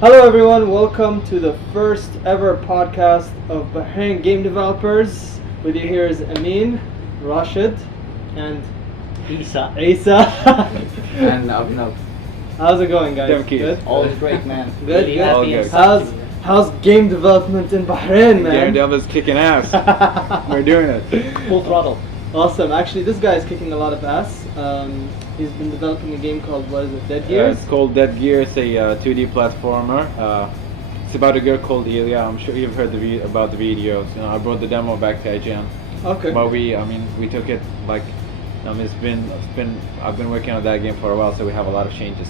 Hello everyone, welcome to the first ever podcast of Bahrain Game Developers. With you here is Amin, Rashid, and Isa. And no. How's it going, guys? Demkeys. Good? Always great, man. Good, Really good. happy All and good. psyched to be here. How's game development in Bahrain, man? Daredevil's kicking ass. We're doing it. Full throttle. Awesome. Actually, this guy is kicking a lot of ass. He's been developing a game called, what is it, Dead Gears? It's called Dead Gear. It's a 2D platformer. It's about a girl called Ilya. I'm sure you've heard about the videos. You know, I brought the demo back to IGN. Okay. But we took it like, I've been working on that game for a while, so we have a lot of changes.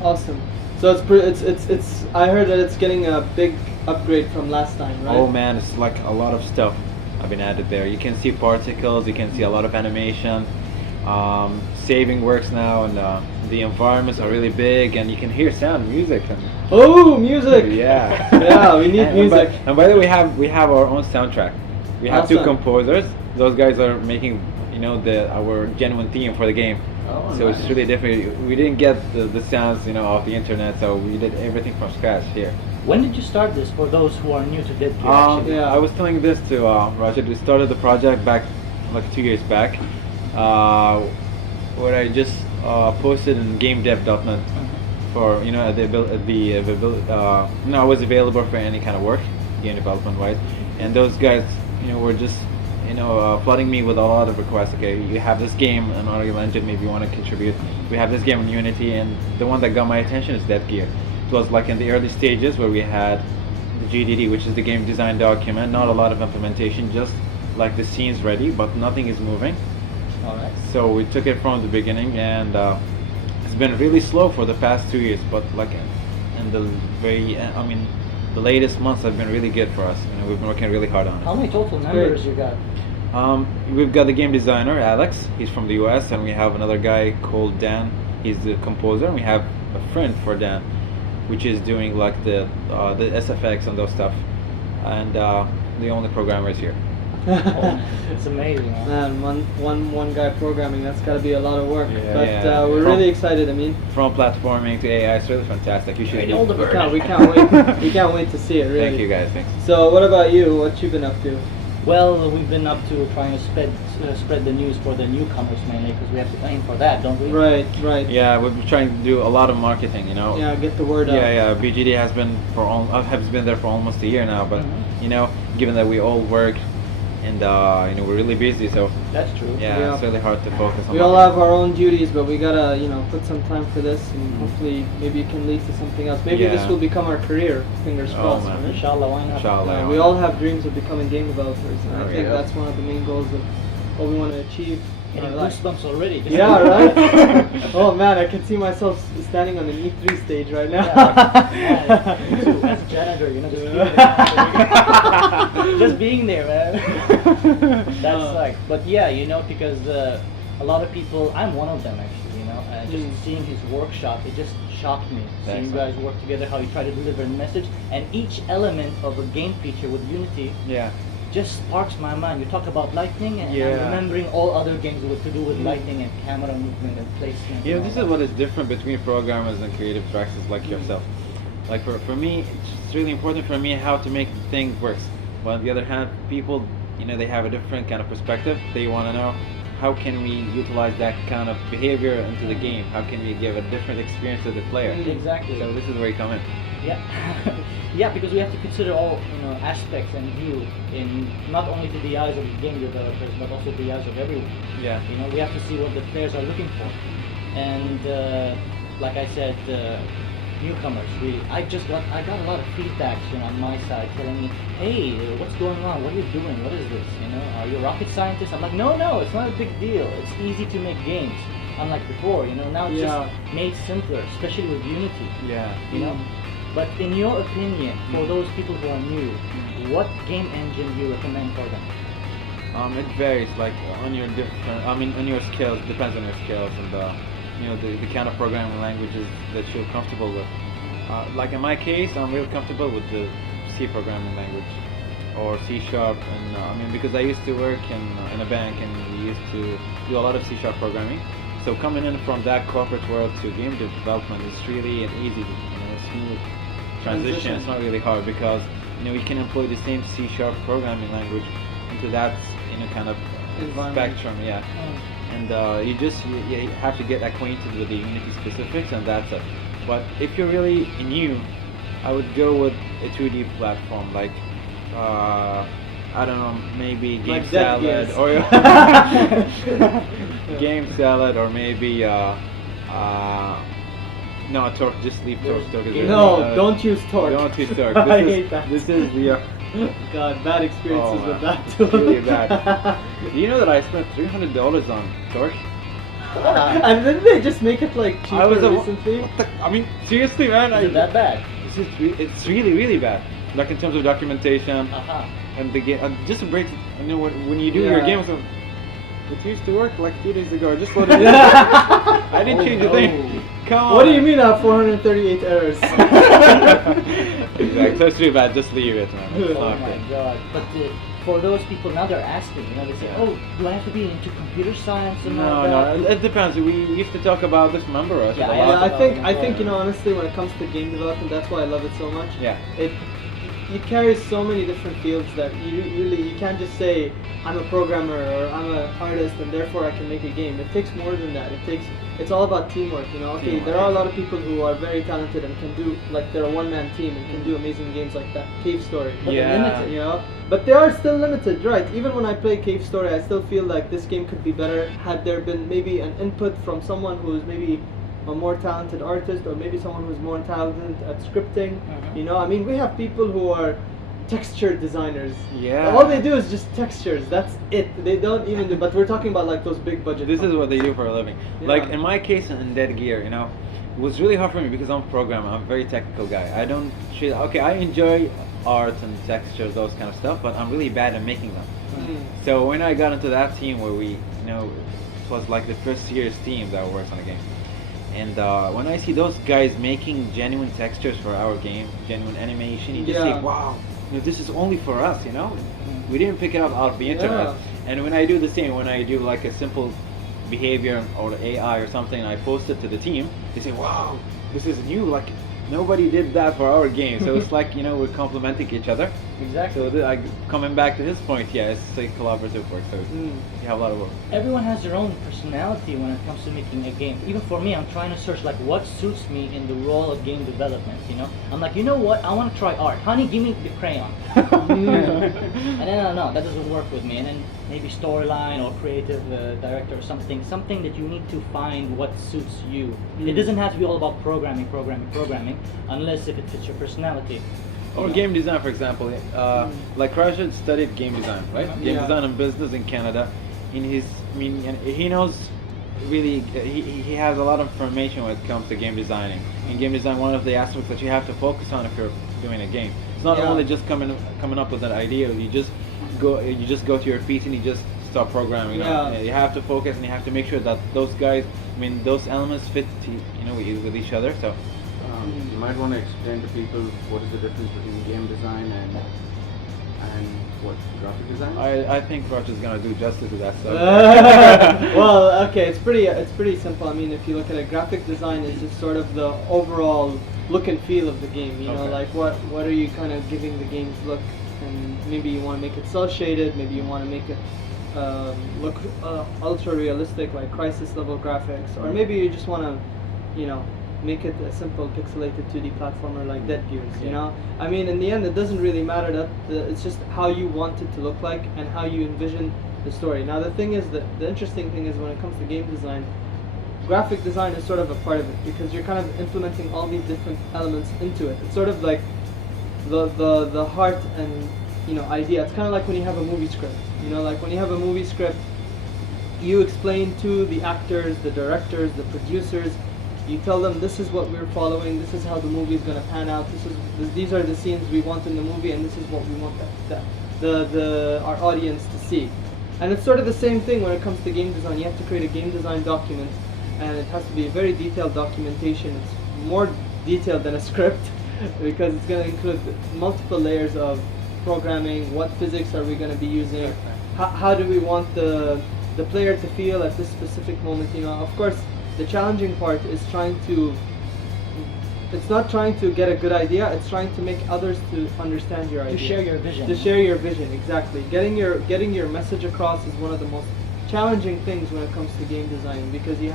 Awesome. So it's I heard that it's getting a big upgrade from last time, right? Oh man, it's like a lot of stuff I've been added there. You can see particles, you can see a lot of animation. Saving works now, and the environments are really big, and you can hear sound, music, and Oh, music! yeah, Yeah, we need music. And by the way, we have our own soundtrack. We have two Awesome. composers. Those guys are making our genuine theme for the game. Oh, So nice. it's really different. We didn't get the sounds off the internet, so we did everything from scratch here. When did you start this for those who are new to Dead Gear? actually? Yeah. I was telling this to Rashid. We started the project back like 2 years back, where I just posted in GameDev.net for I was available for any kind of work, game development wise, and those guys were just flooding me with a lot of requests. Okay, you have this game in Unreal Engine, maybe you want to contribute. We have this game in Unity, and the one that got my attention is Dead Gear. It was like in the early stages where we had the GDD, which is the game design document, not a lot of implementation, just like the scenes ready, but nothing is moving. Alright. So we took it from the beginning, and it's been really slow for the past 2 years, but like in the the latest months have been really good for us. We've been working really hard on it. How many total members you got? We've got the game designer, Alex. He's from the US, and we have another guy called Dan. He's the composer, and we have a friend for Dan, which is doing like the SFX and those stuff. And the only programmer is here. It's amazing. Huh? Man, one guy programming, that's got to be a lot of work. Yeah, But yeah. we're really excited. I mean, From platforming to AI, it's really fantastic. You should. Right, all the we can't wait. We can't wait to see it. Really. Thank you guys. Thanks. So, what about you? What you been up to? Well, we've been up to trying to spread the news for the newcomers mainly, because we have to aim for that, don't we? Right. Yeah, we've been trying to do a lot of marketing. Yeah, get the word out. Yeah. BGD has been there for almost a year now, but given that we all work and we're really busy, so That's true. Yeah. it's really hard to focus on. We all marketing. have our own duties, but we gotta, put some time for this, and hopefully, maybe it can lead to something else. Maybe this Yeah. will become our career. Fingers Oh, crossed. man. Right? Inshallah, why not? Inshallah. We all have dreams of becoming game developers, and I Oh, think yeah. that's one of the main goals of what we want to achieve in our Getting life. goosebumps already. Just Yeah, right? Oh man, I can see myself standing on an E3 stage right now. Yeah, me too, as a janitor, just being there, man. That's like, but yeah, because a lot of people, I'm one of them actually, and just seeing his workshop, it just shocked me. Seeing you guys work together, how you try to deliver a message, and each element of a game feature with Unity Yeah. just sparks my mind. You talk about lighting, and Yeah. I'm remembering all other games with to do with lighting and camera movement and placement. Yeah, and this all is that. what is different between programmers and creative directors like yourself. Like for me, it's really important for me how to make the thing work. But on the other hand, people, they have a different kind of perspective. They want to know how can we utilize that kind of behavior into the game? How can we give a different experience to the player? Exactly. So this is where you come in. Yeah, yeah, because we have to consider all aspects and view in not only to the eyes of the game developers, but also the eyes of everyone. Yeah. We have to see what the players are looking for, and like I said, newcomers. I got a lot of feedbacks on my side telling me, hey, what's going on? What are you doing? What is this? Are you a rocket scientist? I'm like, no, it's not a big deal. It's easy to make games. Unlike before, now it's just made simpler, especially with Unity. Yeah. But in your opinion, for those people who are new, what game engine do you recommend for them? It varies, like on your on your skills. Depends on your skills and the kind of programming languages that you're comfortable with. Like in my case, I'm really comfortable with the C programming language or C Sharp, and because I used to work in a bank and we used to do a lot of C Sharp programming. So coming in from that corporate world to game development is really an easy, smooth transition. It's not really hard because you can employ the same C# programming language into that kind of spectrum. Yeah. And you have to get acquainted with the Unity specifics, and that's it. But if you're really new, I would go with a 2D platform like I don't know, maybe Game Like Salad Demkeys. or Game Salad, or maybe no, Torque. Just leave Torque. Torque is No, don't use Torque. Don't use Torque. I hate that. This is the God, bad experiences Oh, with man. that too. Really bad. Do you know that I spent $300 on Torque? And didn't they just make it like cheaper I was recently? I mean, seriously, man. Is it that bad? It's really, really bad. Like in terms of documentation Uh-huh. and the game. Just to break, when you do your Yeah. games, it used to work like 2 days ago. I just loaded it. I didn't change a thing. Come on. What do you mean I have 438 errors? Exactly. So it's too bad. Just leave it, man. It's Oh not my good. god. But for those people now they're asking, they say, Yeah. oh, do I have to be into computer science and all No, that? no, it depends. We used to talk about this, remember? Us? Yeah, a I lot. Yeah, I about think it. honestly, when it comes to game development, that's why I love it so much. Yeah. It carries so many different fields that you can't just say I'm a programmer or I'm an artist and therefore I can make a game. It takes more than that. It's all about teamwork. Okay, Teamwork. there are a lot of people who are very talented and can do they're a one-man team and can do amazing games like that Cave Story. But they're Yeah. limited. But they are still limited, right? Even when I play Cave Story, I still feel like this game could be better had there been maybe an input from someone who's maybe a more talented artist, or maybe someone who's more talented at scripting. I mean, we have people who are texture designers. Yeah. All they do is just textures. That's it. They don't even do. But we're talking about like those big budget. This is what they do for a living. Yeah. Like in my case in Dead Gear, it was really hard for me because I'm a programmer. I'm a very technical guy. I don't. Okay, I enjoy art and textures, those kind of stuff, but I'm really bad at making them. So when I got into that team where we, it was like the first serious team that works on a game. And when I see those guys making genuine textures for our game, genuine animation, you just Yeah. think, wow, this is only for us, We didn't pick it up out of the internet. Yeah. And when I do the same, when I do like a simple behavior or AI or something, and I post it to the team, they say, wow, this is new, like nobody did that for our game. So it's like, we're complementing each other. Exactly. So coming back to his point, yeah, it's like collaborative work, so you have a lot of work. Everyone has their own personality when it comes to making a game. Even for me, I'm trying to search like what suits me in the role of game development. I'm like, you know what? I want to try art. Honey, give me the crayon. And then no, that doesn't work with me. And then maybe storyline or creative director or something that you need to find what suits you. It doesn't have to be all about programming, unless if it fits your personality. Or game design, for example. Like Rashid studied game design, right? Game Yeah. design and business in Canada. And he knows really. He has a lot of information when it comes to game designing. In game design, one of the aspects that you have to focus on if you're doing a game, it's not Yeah. only just coming up with an idea. You just go to your feet and you just start programming. Yeah. You have to focus and you have to make sure that those guys, those elements fit with each other. So. You might want to explain to people what is the difference between game design and what graphic design. I think Raj is gonna do justice to that stuff. Well, okay, it's pretty simple. I mean, if you look at it, graphic design is just sort of the overall look and feel of the game. Okay. Like what are you kind of giving the game's look, and maybe you want to make it cel shaded, maybe you want to make it look ultra realistic, like Crisis level graphics, or maybe you just want to, make it a simple pixelated 2D platformer like Dead Gears. I mean, in the end, it doesn't really matter. It's just how you want it to look like and how you envision the story. Now, the thing is that the interesting thing is when it comes to game design, graphic design is sort of a part of it because you're kind of implementing all these different elements into it. It's sort of like the heart and idea. It's kind of like when you have a movie script. Like when you have a movie script, you explain to the actors, the directors, the producers. You tell them this is what we're following. This is how the movie is going to pan out. These are the scenes we want in the movie, and this is what we want our audience to see. And it's sort of the same thing when it comes to game design. You have to create a game design document, and it has to be a very detailed documentation. It's more detailed than a script because it's going to include multiple layers of programming. What physics are we going to be using? How do we want the player to feel at this specific moment? Of course, the challenging part is trying to it's not trying to get a good idea. It's trying to make others to understand your idea. To share your vision. To share your vision, exactly. Getting your message across is one of the most challenging things when it comes to game design, because you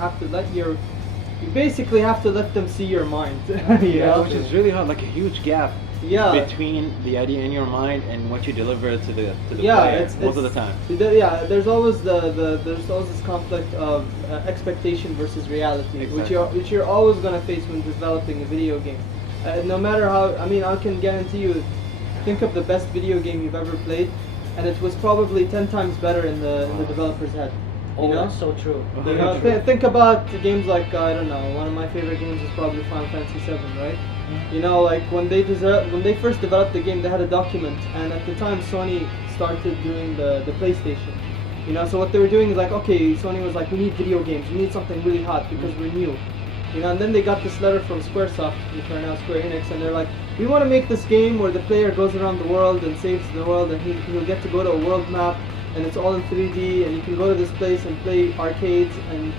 basically have to let them see your mind. Yeah, which is really hard, like a huge gap Yeah. between the idea in your mind and what you deliver to the Yeah, player most of the time. Yeah, there's always there's always this conflict of expectation versus reality, Exactly. which you're always gonna face when developing a video game. No matter how, I mean, I can guarantee you, think of the best video game you've ever played, and it was probably 10 times better in the developer's head. Oh, You know? that's so true. You know, think about games like I don't know. One of my favorite games is probably Final Fantasy VII, right? You know, like when they first developed the game, they had a document, and at the time Sony started doing the PlayStation. You know, so what they were doing is like, okay, Sony was like, we need video games, we need something really hot because we're new. You know, and then they got this letter from Squaresoft, which are now Square Enix, and they're like, we want to make this game where the player goes around the world and saves the world, and he'll get to go to a world map, and it's all in 3D, and you can go to this place and play arcades, and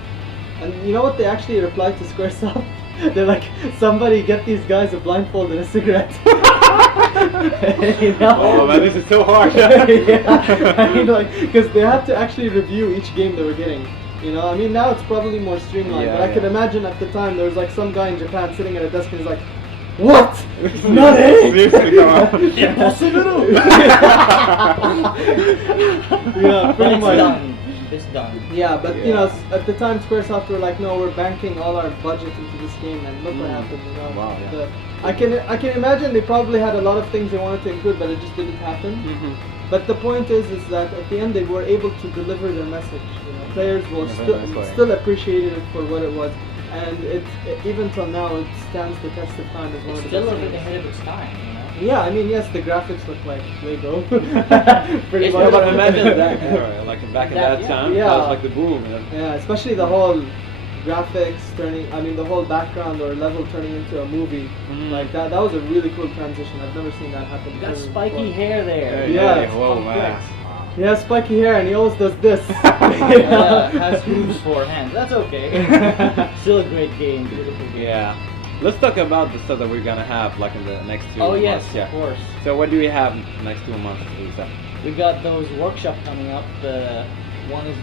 you know what they actually replied to Squaresoft? They're like, somebody get these guys a blindfold and a cigarette. You know? Oh man, this is so harsh. Yeah, I mean, like, because they had to actually review each game they were getting. You know, I mean, now it's probably more streamlined, Yeah, but I yeah. could imagine at the time there was like some guy in Japan sitting at a desk and he's like, what? Not it? Seriously, come on. Impossible. Yeah, But pretty it's much. done. It's done. Yeah, but you Yeah. know, at the time Squaresoft were like, no, we're banking all our budget into this game, and look what Mm. happened. You know, Wow, yeah. I can imagine they probably had a lot of things they wanted to include, but it just didn't happen. Mhm. But the point is that at the end they were able to deliver their message. You know, players will In a very nice way. still appreciated it for what it was, and even till now it stands the test of time as one It's of the still best a bit games. ahead of its time, you know. Yeah, I mean, yes, the graphics look like Lego. Pretty It's much. Yeah, but imagine that, like back in That- that yeah. time, Yeah. that was like the boom. You know? Yeah, especially the whole graphics turning, I mean the whole background or level turning into a movie. Mm. Like that was a really cool transition. I've never seen that happen. You got before. spiky hair there. Yeah, Hey, whoa, man. He has spiky hair and he always does this. Yeah, has hooves for hands. That's okay. Still a great game, beautiful game. Yeah. Let's talk about the stuff that we're gonna have like in the next 2 Oh months. yes, Yeah. of course. So what do we have in the next 2 months, Lisa? We got those workshops coming up. One is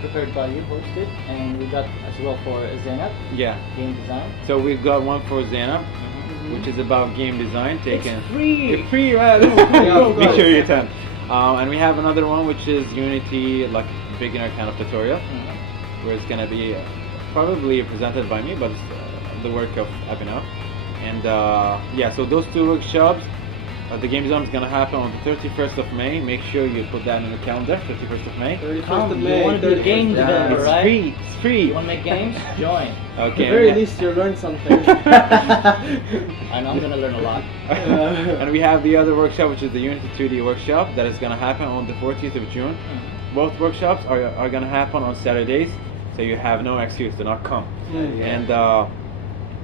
prepared by you, hosted, and we got as well for Zainab, Yeah. game design. So we've got one for Zainab, which is about game design. Taken. It's free. It's free, right? Yeah, of Make course. sure you attend. And we have another one which is Unity, like beginner kind of tutorial, where it's gonna be probably presented by me, but it's the work of Abhinav. And yeah, so those two workshops, the game design is gonna happen on the 31st of May. Make sure you put that in the calendar, 31st of May. 31st Come, of you May. wanna be a 31st game of May. developer, It's right? free. It's free. You want to make games? Join. At Okay. the very and- least, you'll learn something. I know I'm gonna learn a lot. And we have the other workshop, which is the Unity 2D workshop, that is gonna happen on the 14th of June. Both workshops are gonna happen on Saturdays, so you have no excuse to not come. And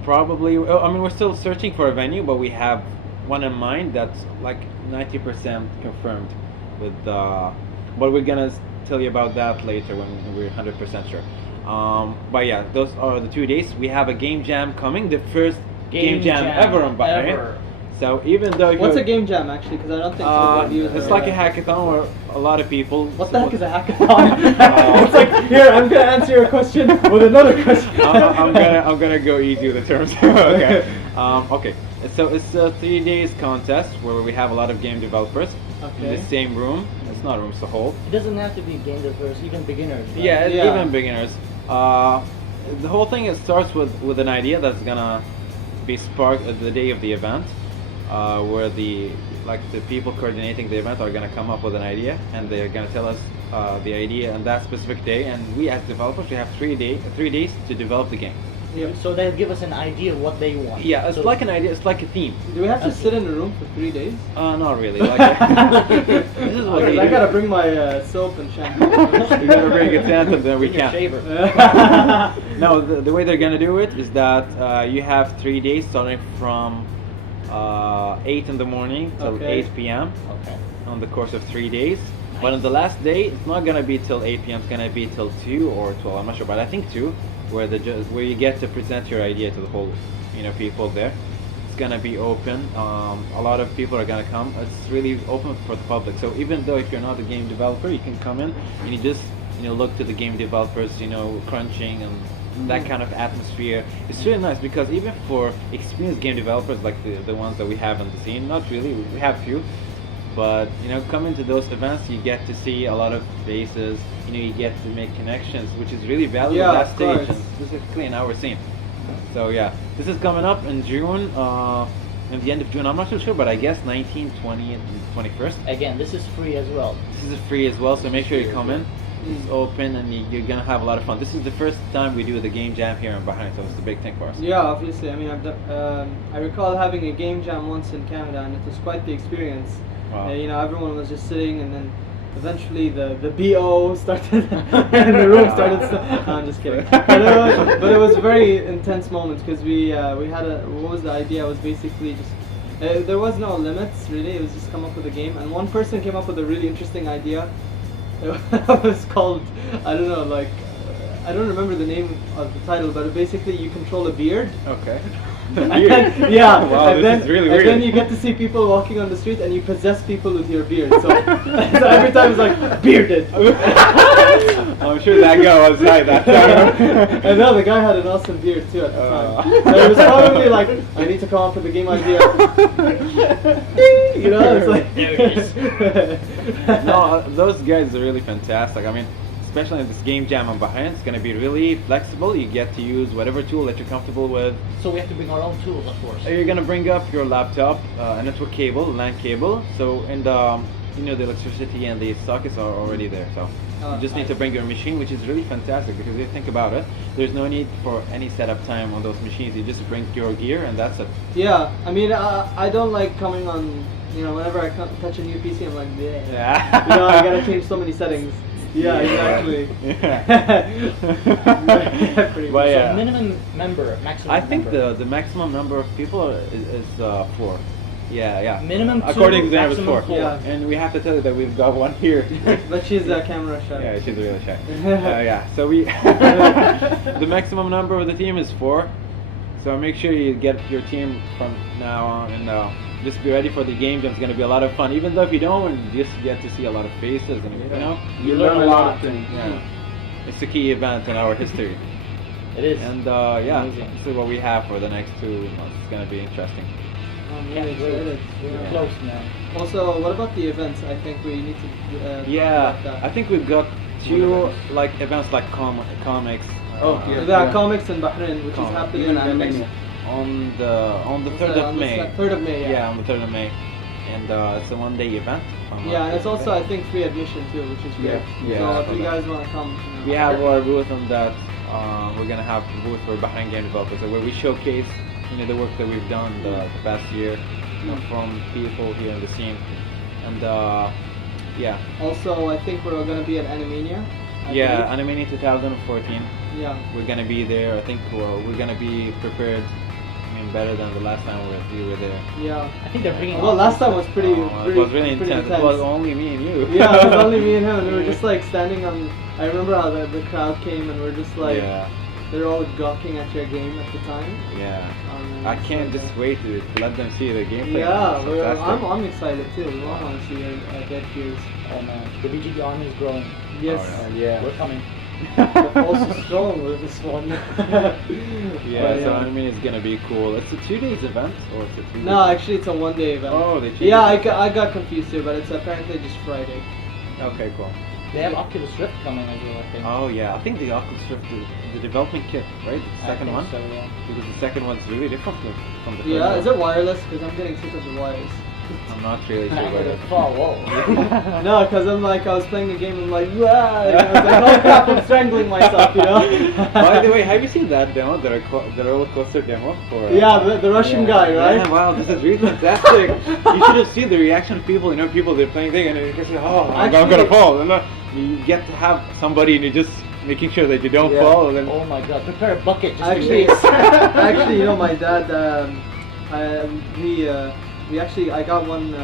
probably, I mean, we're still searching for a venue, but we have one in mind that's like 90% confirmed. With, but we're gonna tell you about that later when we're 100% sure. But yeah, those are the 2 days. We have a game jam coming, the first game jam ever on Bahrain. ever. So even though if What's a you're- game jam actually? Because I don't think some reviews it's are, like a hackathon where a lot of people. What the heck is a hackathon? It's like, here, I'm gonna answer your question with another question. I'm gonna go easy with the terms. Okay. Okay. So it's a 3 days contest where we have a lot of game developers in Okay. the same room. It's not a room, it's a hall. It doesn't have to be game developers, even beginners. right? Yeah, Yeah. even beginners. The whole thing it starts with an idea that's gonna be sparked at the day of the event, where the people coordinating the event are gonna come up with an idea and they're gonna tell us the idea on that specific day. And we as developers, we have 3 days to develop the game. Yep. So they'll give us an idea of what they want. Yeah, it's So- like an idea. It's like a theme. Do we have to sit in a room for 3 days? Not really. Like, this is what Because we I do. gotta bring my soap and shampoo. We gotta bring it in, and then we Bring your can't. shaver. No, the way they're gonna do it is that you have 3 days starting from 8 in the morning till Okay. 8 p.m. Okay. on the course of 3 days. But on the last day, it's not gonna be till 8 p.m. It's gonna be till 2 or 12. I'm not sure, but I think 2, where you get to present your idea to the whole people there. It's gonna be open. A lot of people are gonna come. It's really open for the public. So even though if you're not a game developer, you can come in and you just look to the game developers, crunching and that kind of atmosphere. It's really nice because even for experienced game developers like the ones that we have in the scene, not really, we have few, but coming to those events, you get to see a lot of faces. You get to make connections, which is really valuable at that stage, and specifically in our scene. So yeah, this is coming up in June, in the end of June. I'm not so sure, but I guess 19th, 20th, and 21st. Again, this is free as well. This is free as well, so make sure you come in. It's open and you're gonna have a lot of fun. This is the first time we do the game jam here in Bahrain, so it's a big thing for us. Yeah, obviously. I mean, I recall having a game jam once in Canada, and it was quite the experience. Wow. Everyone was just sitting, and then eventually the BO started, and the room started. No, I'm just kidding. But it was a very intense moment because we had what was the idea? It was basically just. There was no limits really. It was just come up with a game, and one person came up with a really interesting idea. It was called, I don't know, I don't remember the name of the title, but basically you control a beard. Okay. Yeah. Wow, and this then, is really weird. And then you get to see people walking on the street, and you possess people with your beard. So, so every time it's like bearded. I'm sure that guy was like that. And no, the guy had an awesome beard too at the time. So it was probably like, I need to come up with a game idea. It's like. No, those guys are really fantastic. I mean, especially in this game jam in Bahrain, it's going to be really flexible. You get to use whatever tool that you're comfortable with. So we have to bring our own tools, of course. You're going to bring up your laptop, a network cable, LAN cable. So, and the electricity and the sockets are already there. So you just need to bring your machine, which is really fantastic because if you think about it, there's no need for any setup time on those machines. You just bring your gear and that's it. Yeah, I mean, I don't like coming on, whenever I touch a new PC, I'm like, yeah. I gotta change so many settings. Yeah, exactly. But yeah. So minimum member, maximum I think member. the maximum number of people is 4. Yeah. Minimum 2, according to them it's maximum 4. 4. Yeah. And we have to tell you that we've got one here. But she's camera shy. Yeah, she's really shy. Yeah. So we the maximum number of the team is 4. So make sure you get your team from now on, and just be ready for the game jam. It's going to be a lot of fun. Even though if you don't, you just get to see a lot of faces, and you learn a lot of things. Yeah. It's a key event in our history. It is. And Amazing. this is what we have for the next 2 months. It's going to be interesting. I'm Can't really wait. excited. We're close now. Also, what about the events? I think we need to talk about that. I think we've got 2 events like comics. There are comics in Bahrain, which is happening Even next on the 3rd of May. 3rd of May, yeah. On the 3rd of May, and it's a 1-day event. Yeah, and it's also, I think, free admission too, which is great. Yeah. So if you guys want to come, We have our booth on that. We're gonna have a booth for Bahrain Game Developers, where we showcase the work that we've done the past year from people here in the scene, and yeah. Also, I think we're going to be at Animania. Animania 2014. Yeah. We're gonna be there. I think we're gonna be prepared. Better than the last time we were there. Yeah. I think they're bringing. Well, last time was pretty. It was really intense. It was only me and you. Yeah, it was only me and him, and we were just standing on. I remember how the crowd came, and we're just they're all gawking at your game at the time. Yeah. I can't just wait to let them see the gameplay. Yeah, I'm excited too. We all want to see Demkeys. Oh man, the BGD army is growing. Yes. Yeah. We're coming. We're also strong with this one. So I mean, it's gonna be cool. It's a 2 days event, or it's a 3 days? No, actually, it's a 1-day event. Oh, they changed Yeah, it. I got confused here, but it's apparently just Friday. Okay, cool. They have Oculus Rift coming as well, I think. Oh yeah, I think the Oculus Rift, the development kit, right? The second one. So, yeah. Because the second one's really different from the first Yeah, one. is it wireless? Because I'm getting sick of the wires. I'm not really sure about it. Oh, whoa. No, because I was playing the game and I'm like, wow! I was like, oh crap, I'm strangling myself, By the way, have you seen that demo, the roller coaster demo for? Yeah, the Russian guy, right? Yeah, wow, this is really fantastic. You should have seen the reaction of people. People they're playing thing and you can say, oh, I'm gonna fall. And you get to have somebody and you just making sure that you don't fall. And then Oh my god, prepare a bucket just Actually, in case. actually, my dad, I got one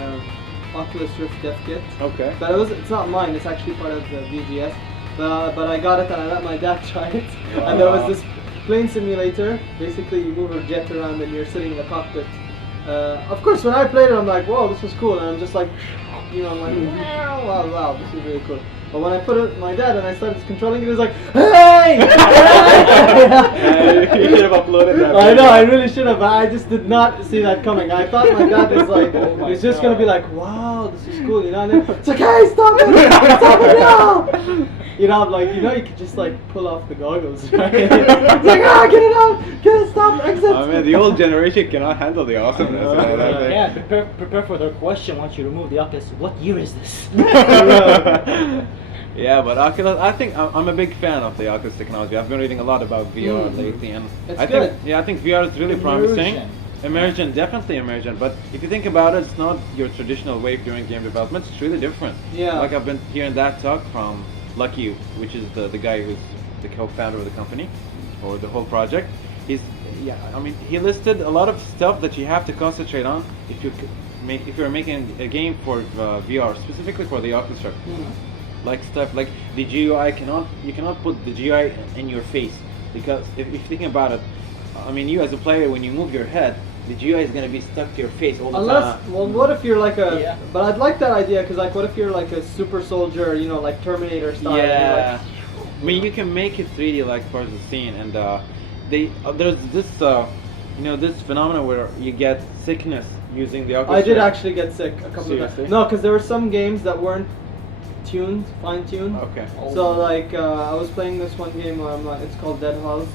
Oculus Rift dev kit. okay. But it's not mine, it's actually part of the VGS. But I got it and I let my dad try it. And there was plane simulator. Basically, you move a jet around and you're sitting in the cockpit. Of course, when I played it, I'm like, whoa, this was cool, and I'm just like, you know, I'm like, wow, this is really cool. But when I put it my dad and I started controlling it, he was like, hey! You should have uploaded that. I know, I really should have, but I just did not see that coming. I thought my dad was like, he's just gonna be like, wow, this is cool, you know, and then it's like, hey, stop it! Stop it now! You know, I'm like, you know, you could just like pull off the goggles, right? It's like, get it out! Get it, stop, exit! I mean, the old generation cannot handle the awesomeness. Yeah, prepare for their question once you remove the Oculus. What year is this? Yeah, but Oculus, I think I'm a big fan of the Oculus technology. I've been reading a lot about VR lately, and It's I good. think, I think VR is really promising. Immersion. Immersion, definitely immersion. But if you think about it, it's not your traditional way of doing game development. It's really different. Yeah. Like I've been hearing that talk from Lucky, which is the guy who's the co-founder of the company, or the whole project. He listed a lot of stuff that you have to concentrate on if you're making a game for VR, specifically for the Oculus Rift. Like stuff like the GUI you cannot put the GUI in your face, because if you think about it, I mean, you as a player, when you move your head, the GUI is gonna be stuck to your face all the time. Well, what if you're like a? Yeah. But I'd like that idea, because like, what if you're like a super soldier, you know, like Terminator style? and you're Yeah, I mean, you can make it 3D like part of the scene, and there's this this phenomenon where you get sickness using the Oculus I did Rift. actually get sick a couple of Seriously? times. No, because there were some games that weren't fine-tuned. Okay. So like, I was playing this one game where it's called Dead Halls,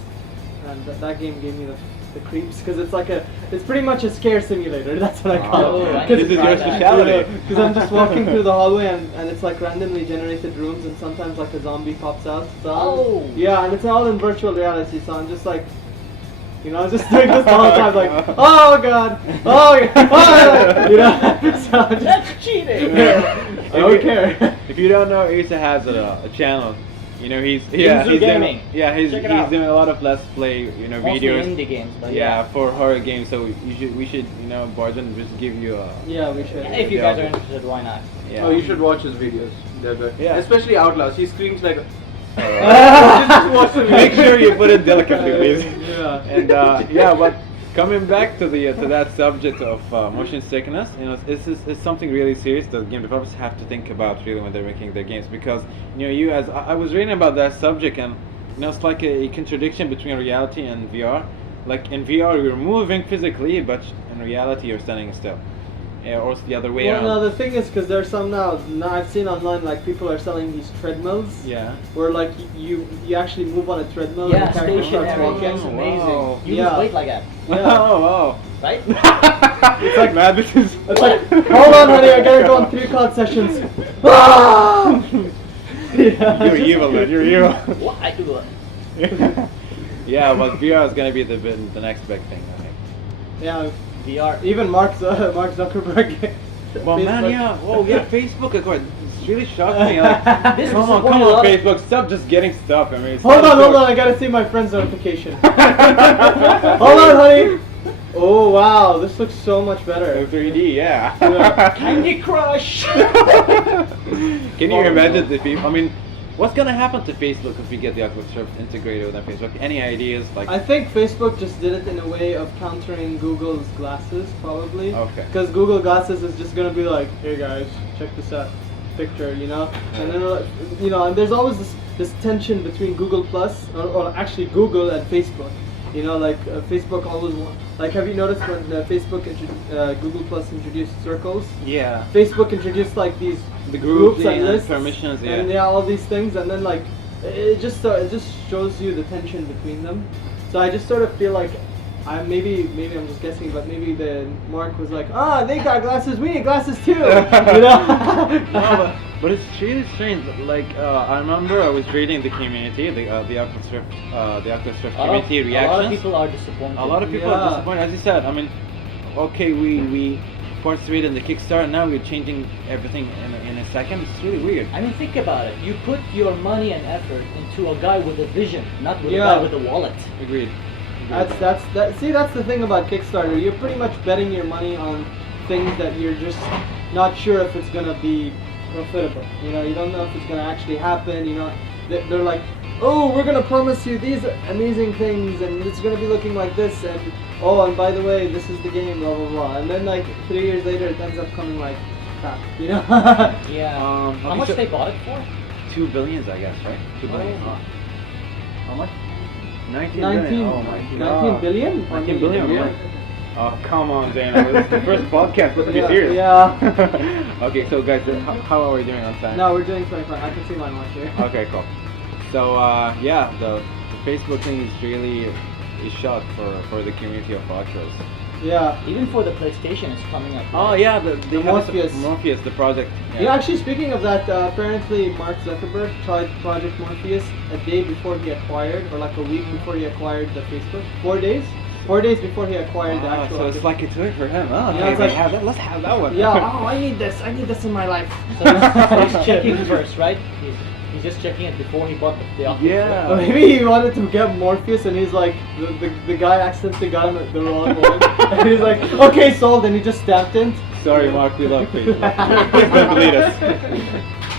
and that game gave me the creeps, because it's pretty much a scare simulator. That's what I call Oh, it. right. This is your specialty. Because I'm just walking through the hallway and it's like randomly generated rooms, and sometimes like a zombie pops out. So yeah, and it's all in virtual reality. So I'm just like, you know, I'm just doing this the whole time, like, oh god, oh god, you know. So I'm just, That's cheating. I don't care. If you don't know, Asa has a channel. You know, he's Yinzu Gaming. He's Check it out. doing a lot of let's play, Mostly videos. indie games, but Yeah, for horror games. So we should, Barjan, just give you a. Yeah, we should. If you guys are interested, why not? Yeah. Oh, you should watch his videos. They're good. Yeah. Especially Outlast. He screams like. Just watch the Make sure you put it delicately, please. Yeah. And but coming back to that subject of motion sickness, this is something really serious that game developers have to think about really when they're making their games, because I was reading about that subject, and it's like a contradiction between reality and VR. Like in VR you're moving physically, but in reality you're standing still. Or it's the other way around. Well, no, the thing is, because there's some now I've seen online, like people are selling these treadmills. Yeah. Where like you actually move on a treadmill. Yeah, and the character starts stationary. walking. That's amazing. Wow. You Yeah. lose weight like that, Yeah. Oh wow. right? It's like mad because It's like, hold on, honey, I gotta go on 3 cloud sessions. Ah! Yeah, you're evil, man. You're evil. What? I could do it. Yeah, but VR is gonna be the next big thing, I think. Yeah, VR. even Mark Zuckerberg. Well, man, Facebook. yeah. Oh, yeah. Facebook, of course. It's really shocked me. Like, This come is on, what come a on, lot of- Facebook. Stop just getting stuff. I mean, it's Hold not on, a joke. I gotta see my friend's notification. Hold on, honey. Oh wow, this looks so much better. 3D, yeah. Candy Crush. Can you imagine the people? I mean, what's gonna happen to Facebook if we get the Oculus Rift integrated with Facebook? Any ideas? Like, I think Facebook just did it in a way of countering Google's glasses, probably. Okay. Because Google Glasses is just gonna be like, hey guys, check this out, picture, you know. And then and there's always this tension between Google Plus, or actually Google and Facebook. You know, like Facebook always have you noticed when Facebook Google Plus introduced circles? yeah. Facebook introduced like these The groups and and lists permissions, yeah. and all these things, and then like it just shows you the tension between them. So I just sort of feel like maybe I'm just guessing, but maybe the Mark was like, they got glasses, we need glasses too, you know? No, but it's really strange. Like I remember I was reading the community, the Oculus Rift, community A reactions. lot of people are disappointed. A lot of people are disappointed. As you said, I mean, okay, we participated in the Kickstarter. Now we're changing everything in a second. It's really weird. I mean, think about it. You put your money and effort into a guy with a vision, not with a Yeah. guy with a wallet. Agreed. See, that's the thing about Kickstarter. You're pretty much betting your money on things that you're just not sure if it's gonna be profitable. You know, you don't know if it's gonna actually happen. You know, they're like, oh, we're gonna promise you these amazing things, and it's gonna be looking like this, and oh, and by the way, this is the game, blah blah blah, and then like 3 years later, it ends up coming like crap, you know? Yeah. How okay, much so- they bought it for? 2 billions, I guess, right? 2 billion. Oh. How much? 19 19, billion. Oh my 19 god. billion? 19 billion. Yeah. Oh, come on, Dana. This is the first podcast. Let's be Yeah, serious. yeah. Okay, so guys, how are we doing on time? No, we're doing 25. I can see my watch here. Okay, cool. So yeah, the Facebook thing is really a shot for the community of Oculus. Yeah. Even for the PlayStation, it's coming up. Oh yeah, the Morpheus. Morpheus, the project. Yeah, actually, speaking of that, apparently Mark Zuckerberg tried Project Morpheus a day before he acquired, or like a week before he acquired the Facebook. 4 days? 4 days before he acquired the actual. So it's like a toy for him. Oh, Yeah, okay, it's like- let's have that one. Yeah, oh, I need this in my life. So he's checking first, right? He's just checking it before he bought the Oculus. Yeah. Or maybe he wanted to get Morpheus, and he's like, the guy accidentally got him at the wrong one. And he's like, okay, sold, and he just stamped it. Sorry, Mark, we love Facebook. Please don't delete us.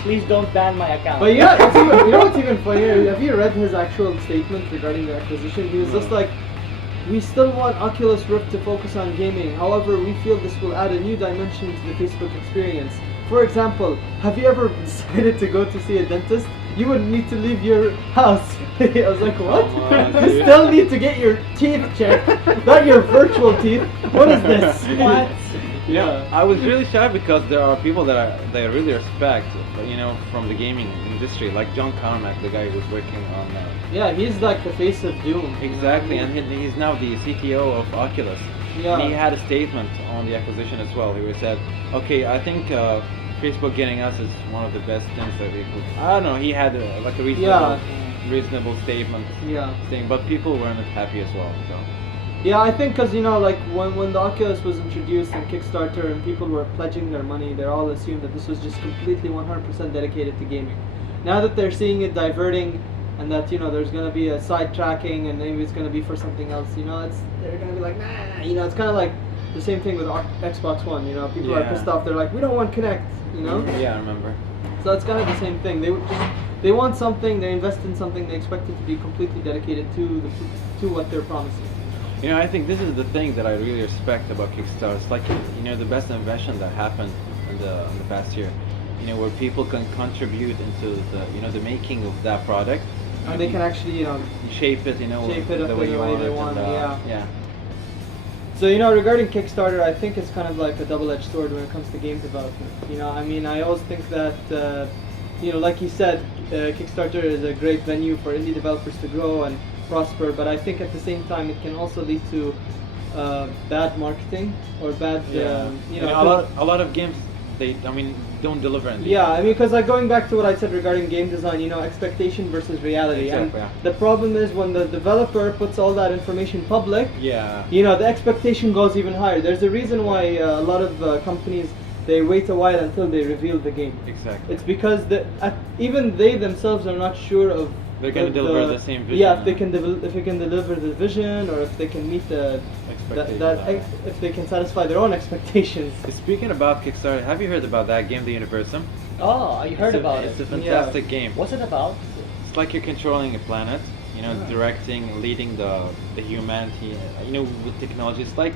Please don't ban my account. But yeah, you know what's even funnier? Have you read his actual statement regarding the acquisition? He was just like, we still want Oculus Rift to focus on gaming. However, we feel this will add a new dimension to the Facebook experience. For example, have you ever decided to go to see a dentist? You would need to leave your house. I was like, what? Come on, You dude. still need to get your teeth checked, not your virtual teeth. What is this? What? Yeah, I was really shy because there are people that I really respect, you know, from the gaming industry, like John Carmack, the guy who was working on. Yeah, he's like the face of Doom. Exactly, and he's now the CTO of Oculus. Yeah. And he had a statement on the acquisition as well. He said, "Okay, I think Facebook getting us is one of the best things that we could." I don't know. He had like a reasonable statement Yeah. thing, but people weren't happy as well. So. Yeah, I think because, you know, like when the Oculus was introduced in Kickstarter and people were pledging their money, they all assumed that this was just completely 100% dedicated to gaming. Now that they're seeing it diverting and that, you know, there's going to be a side tracking and maybe it's going to be for something else, you know, they're going to be like, nah, you know, it's kind of like the same thing with Xbox One, you know, people are Yeah. pissed off, they're like, we don't want Kinect, you know? Yeah, I remember. So it's kind of the same thing. They want something, they invest in something, they expect it to be completely dedicated to what they're promising. You know, I think this is the thing that I really respect about Kickstarter. It's like, you know, the best invention that happened in the past year. You know, where people can contribute into the making of that product. And they can actually, you know, shape it, you know, shape it up the way in the way they it, want, and, yeah. Yeah. So, you know, regarding Kickstarter, I think it's kind of like a double-edged sword when it comes to game development. You know, I mean, I always think that, you know, like you said, Kickstarter is a great venue for indie developers to grow and prosper, but I think at the same time it can also lead to bad marketing or bad, you know, a lot of games, don't deliver in the yeah, end. I mean, because like going back to what I said regarding game design, you know, expectation versus reality. Exactly, And yeah. the problem is when the developer puts all that information public, Yeah. you know, the expectation goes even higher. There's a reason why a lot of companies, they wait a while until they reveal the game. Exactly. It's because even they themselves are not sure of They're gonna deliver the same vision. Yeah, if they can deliver the vision, or if they can meet Expectations. if they can satisfy their own expectations. Speaking about Kickstarter, have you heard about that game, The Universum? Oh, you heard about It's a it. fantastic game. What's it about? It's like you're controlling a planet, you know, Ah. directing, leading the humanity, you know, with technology. It's like,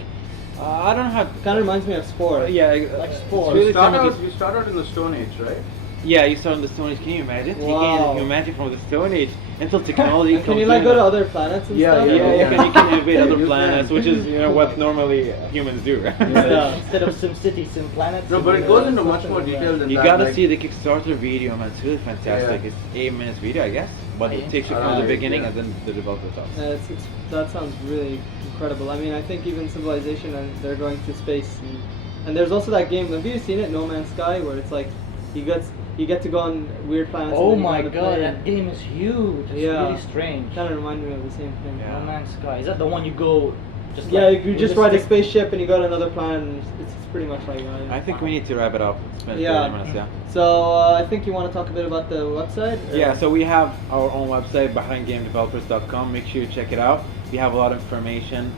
I don't know how. Kind of reminds me of Spore. Yeah, Like it's Spore. really You start similar out, to- you start out in the Stone Age, right? Yeah, you start on the Stone Age. Can you imagine? Wow. You imagine from the Stone Age until technology And comes can you like in. go to other planets and Yeah, stuff? Yeah, yeah. you can invade other You planets, can. which is, you know, what normally humans do. Yeah. Instead of SimCity, SimPlanet. No, but it goes into much more detail than You that. gotta like- see the Kickstarter video, man. It's really fantastic. Yeah. It's 8 minutes video, I guess, but it takes you from the Alright, beginning yeah. and then the developer talks. That sounds really incredible. I mean, I think even Civilization, and they're going to space, and there's also that game. Have you seen it, No Man's Sky, where it's like you get to go on weird planets. Oh and then you my go on a god, plane. that game is huge. It's Yeah. really strange. Kind of remind me of the same thing. Yeah. No Man's Sky. Is that the one you go just Yeah, like you just ride a realistic- spaceship and you go to another planet. And it's pretty much like that. I think we need to wrap it up. It's been Yeah. 30 minutes, yeah. So I think you want to talk a bit about the website. or- Yeah, so we have our own website, BahrainGameDevelopers.com. Make sure you check it out. We have a lot of information.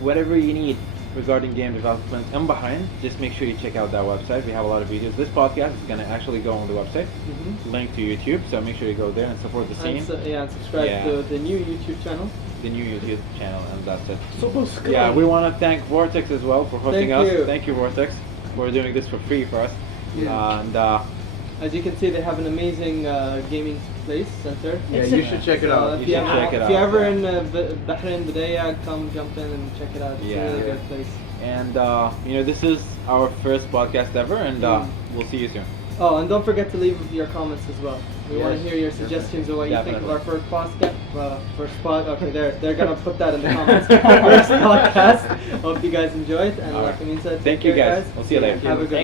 Whatever you need regarding game development in Bahrain, just make sure you check out that website. We have a lot of videos. This podcast is going to actually go on the website, link to YouTube, so make sure you go there and support the scene. And subscribe to the new YouTube channel. The new YouTube channel, and that's it. Subscribe. Yeah, we want to thank Vortex as well for hosting Thank us. you. Thank you, Vortex, for doing this for free for us. Yeah. And as you can see, they have an amazing gaming place center. Yeah, you should check it out. If You you should check it if you're out, ever yeah. in Bahrain, Badaya, come jump in and check it out. It's a really good place. And this is our first podcast ever, and we'll see you soon. Oh, and don't forget to leave your comments as well. We want to Yes, hear your suggestions of what you think of our definitely. first podcast. Okay, they're gonna put that in the comments. First podcast. Hope you guys enjoyed, and All like right. Amin said, Thank take you, care, guys. We'll see you later. Have a good